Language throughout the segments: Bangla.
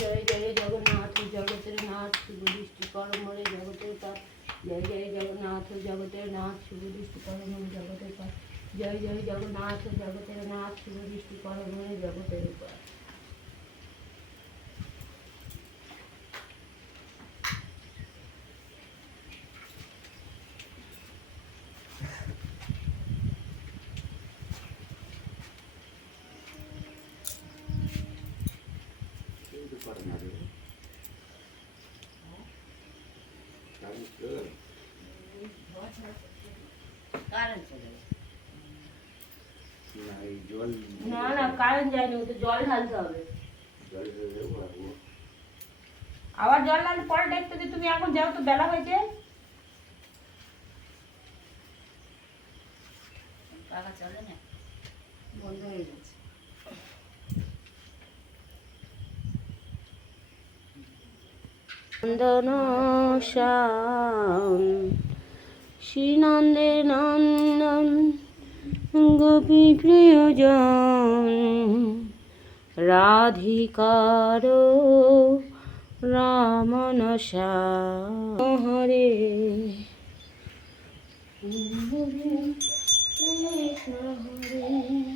জয় জয় জগন্নাথ জগতের নাথ, শুভ দৃষ্টি পরমরে জগতের পাপ জয় জয় জগন্নাথ জগতের নাথ, শুভ দৃষ্টি পরমরে জগতের পাপ জয় জয় জগন্নাথ জগতের নাথ, শুভ দৃষ্টি পরমরে জগতের পাপ কিন্তু করে না রে কারণ তোর না এই জল না না কারেন্ট যায়নি ওতে জল ঢালতে হবে জল দিয়ে দেবো আর ও আবার জল ঢালতে পরে দেখতে যে তুমি এখন যাও তো বেলা হয়েছে পাকা চলে না বন্ধ হয়ে গেছে নন্দন শ্যাম। শ্রীনন্দে নন্দন গোপী প্রিয়জন। রাধিকার রামন হরে কৃষ্ণ হরে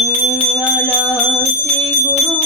মঙ্গল শ্রী গুরু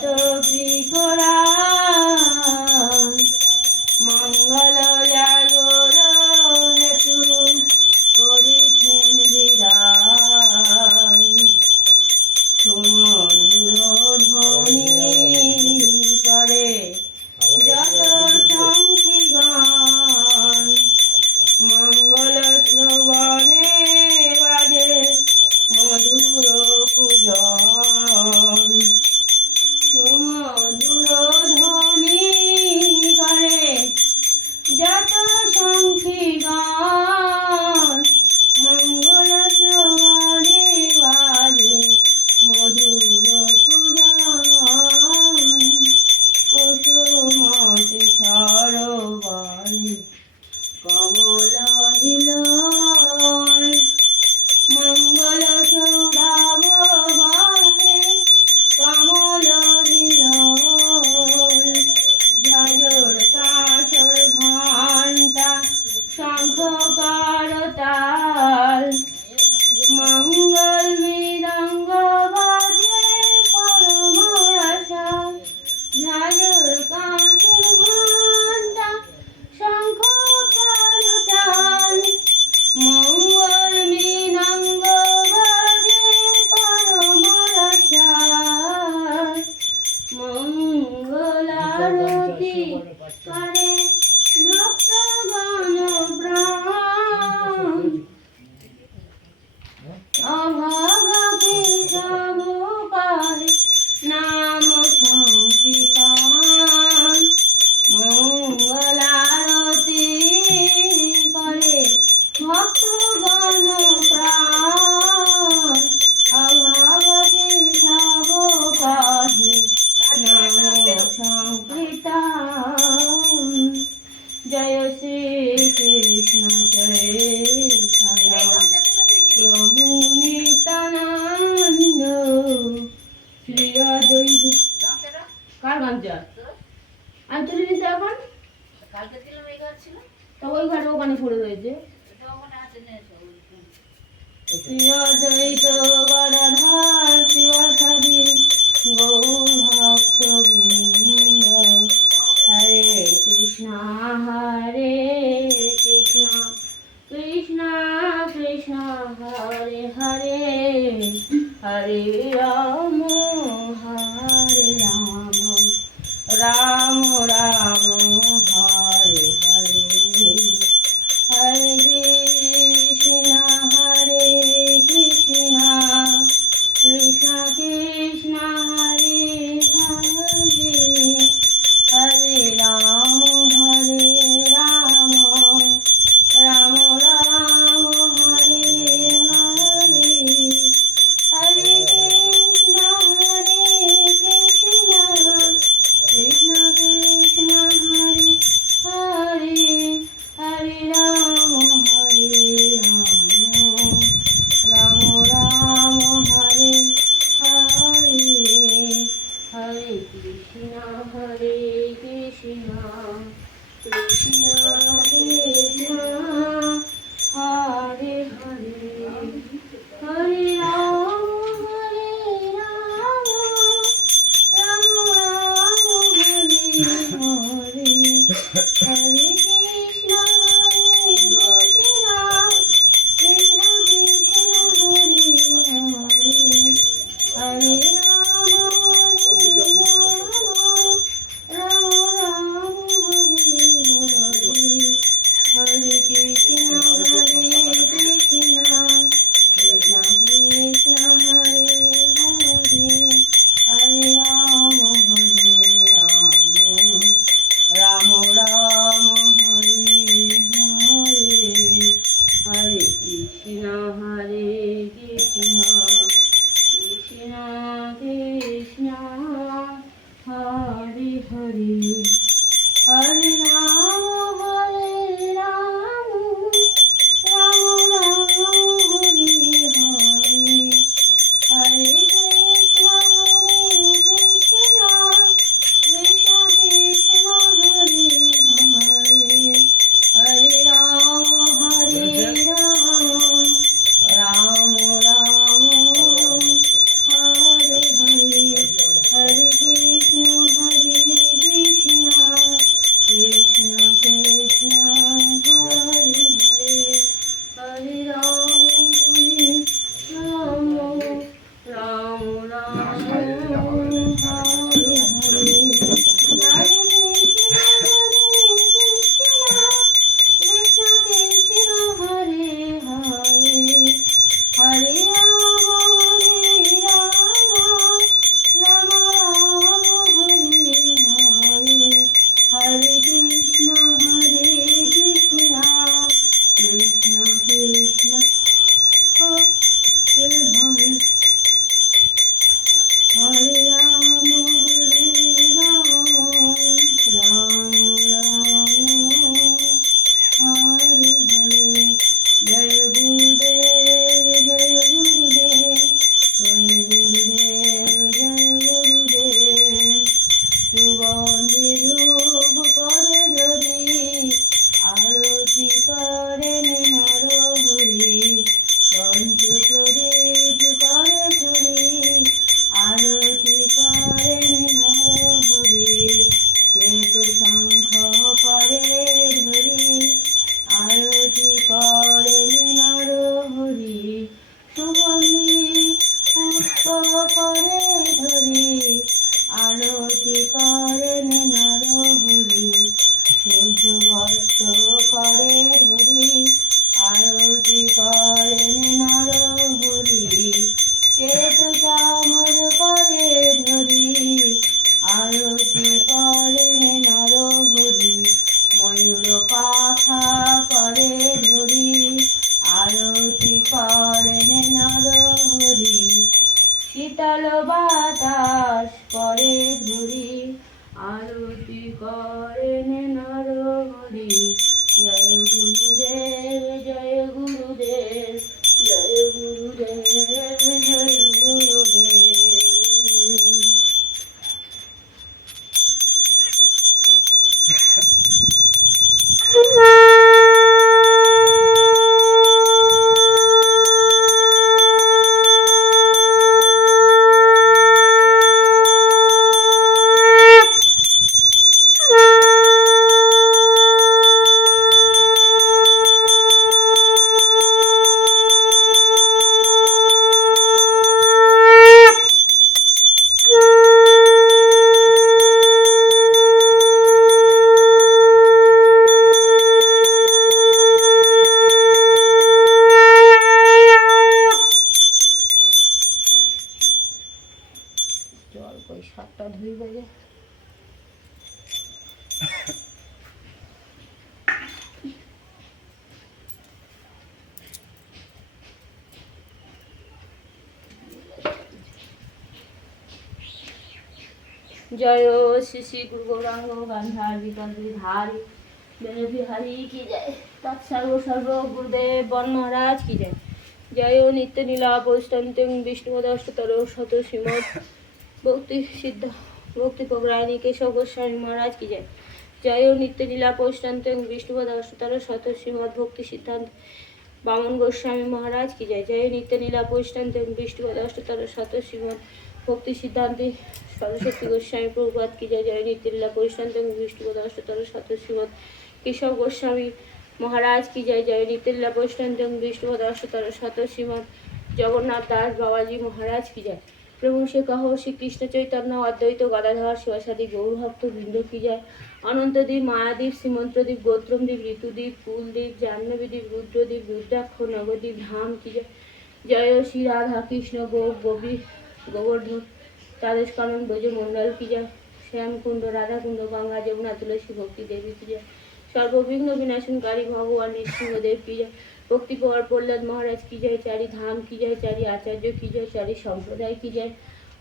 Tatapi জয় শ্রী শ্রী গুরু গৌরাঙ্গ গান্ধার বিকল্পী ধারী। বেন বিহারী কি যায় তৎসর্ব সর্ব গুরুদেব বন মহারাজ কি যায় জয় নিত্য নীলা বৈষ্ণন্ত বিষ্ণুপদ অষ্টতর শত শ্রীমৎ ভক্তি সিদ্ধ ভক্তি প্রগ্রাণী কেশব গোস্বামী মহারাজ কি যায় জয় নিত্য পৌষ্টান্ত বিষ্ণুপদ অষ্টতর শত শ্রীমৎ ভক্তি সিদ্ধান্ত বামন গোস্বামী মহারাজ কি যায় জয় নিত্য পৌষ্টান্ত বিষ্ণুপদ অষ্টতর শত শ্রীমৎ ভক্তি সিদ্ধান্তে সরস্বতী গোস্বামী প্রভুপাত কি জয় নিত্য লীলা পৌষ্টান্ত বিষ্ণুপদ অষ্টতর শত শ্রীমৎ কেশব গোস্বামী মহারাজ কি জয় জয় নিত্য লীলা পৌষ্টান্ত বিষ্ণুপদ অষ্টতর শত শ্রীমৎ জগন্নাথ দাস বাবাজি মহারাজ কি যায় প্রভু সে কহ, শ্রীকৃষ্ণ চৈতন্য, অদ্বৈত গদাধর, শিবাসাদি, গৌরভক্ত বৃন্দ কি যায় অনন্তদ্বীপ মায়াদ্বীপ শ্রীমন্ত্রদ্বীপ গোত্রমদ্বীপ ঋতুদ্বীপ কুলদ্বীপ জাহ্নবীদ্বীপ রুদ্রদ্বীপ রুদ্রাক্ষ নবদ্বীপ ধাম কি যায় জয় শ্রী রাধা কৃষ্ণ গো গোপী গোবর্ধন। দ্বাদশ কারণ মন্ডল পূজা। শ্যামকুণ্ড, রাধাকুণ্ড, গঙ্গা, যমুনা, তুলসী ভক্তি, দেবী পূজা। সর্ববিঘ্ন বিনাশনকারী ভগবান নৃসিংহদেব পূজা। ভক্তি পাওয়ার প্রহ্লাদ মহারাজ কি যায় চারি, ধাম কি যায় চারি, আচার্য কি যায় চারি, সম্প্রদায় কি যায়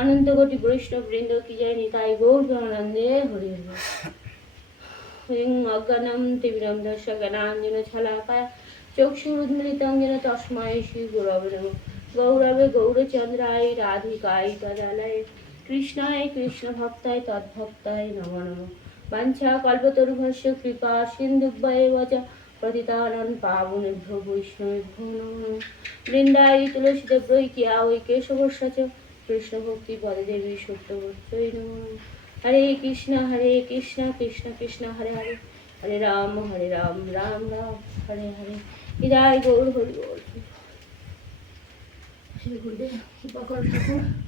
অনন্তকোটি বৈষ্ণব বৃন্দ কি যায় নিতাই গৌর আনন্দে হরি হরি। অজ্ঞানম তীব্রম দর্শক জ্ঞানাঞ্জন ছলাকায় চক্ষুরুদ্মিলিতং যেন তস্মায় শ্রী গৌরবে নম। গৌরবে গৌরচন্দ্রায় রাধিকায় তদালয়। কৃষ্ণায়, কৃষ্ণ ভক্তায় তদ্ভক্তায় নম নম। বাঞ্ছা, কল্পতরুভস্য, কৃপা সিন্ধুব্বয়ে বজা প্রতিতারণ পাবনেভ্য বৈষ্ণবেভ্য নম বৃন্দায় তুলসী দেব্রই কিয়া ওই কেশবস্যাচ কৃষ্ণ ভক্তি পদে দেবী সত্যবত্যই নম হরে কৃষ্ণ হরে কৃষ্ণ কৃষ্ণ কৃষ্ণ, হরে হরে। হরে রাম হরে রাম রাম রাম, হরে হরে। হৃদয় গৌর, হরি গৌর কৃপা কর ঠাকুর।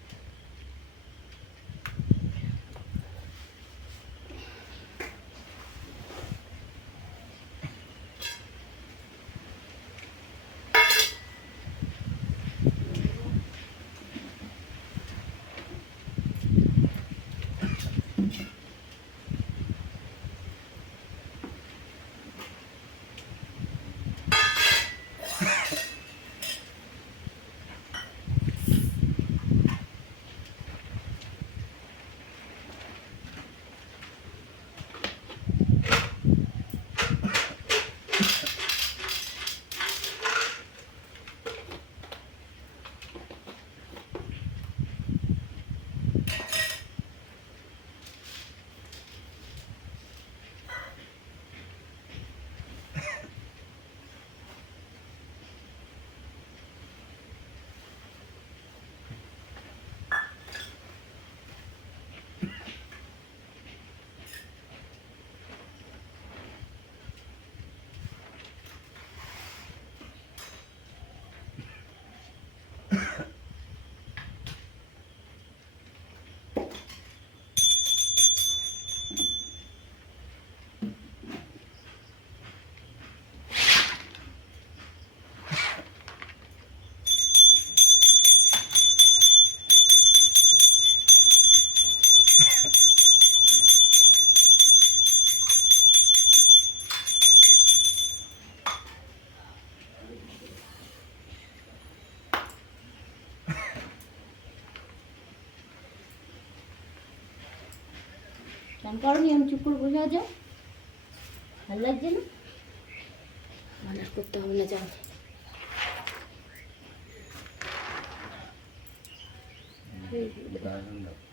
করনি আমি চুপ করে বসে যাও ভালো লাগছে না? মানুষ করতে হবে না, যাও। Thank মায়ের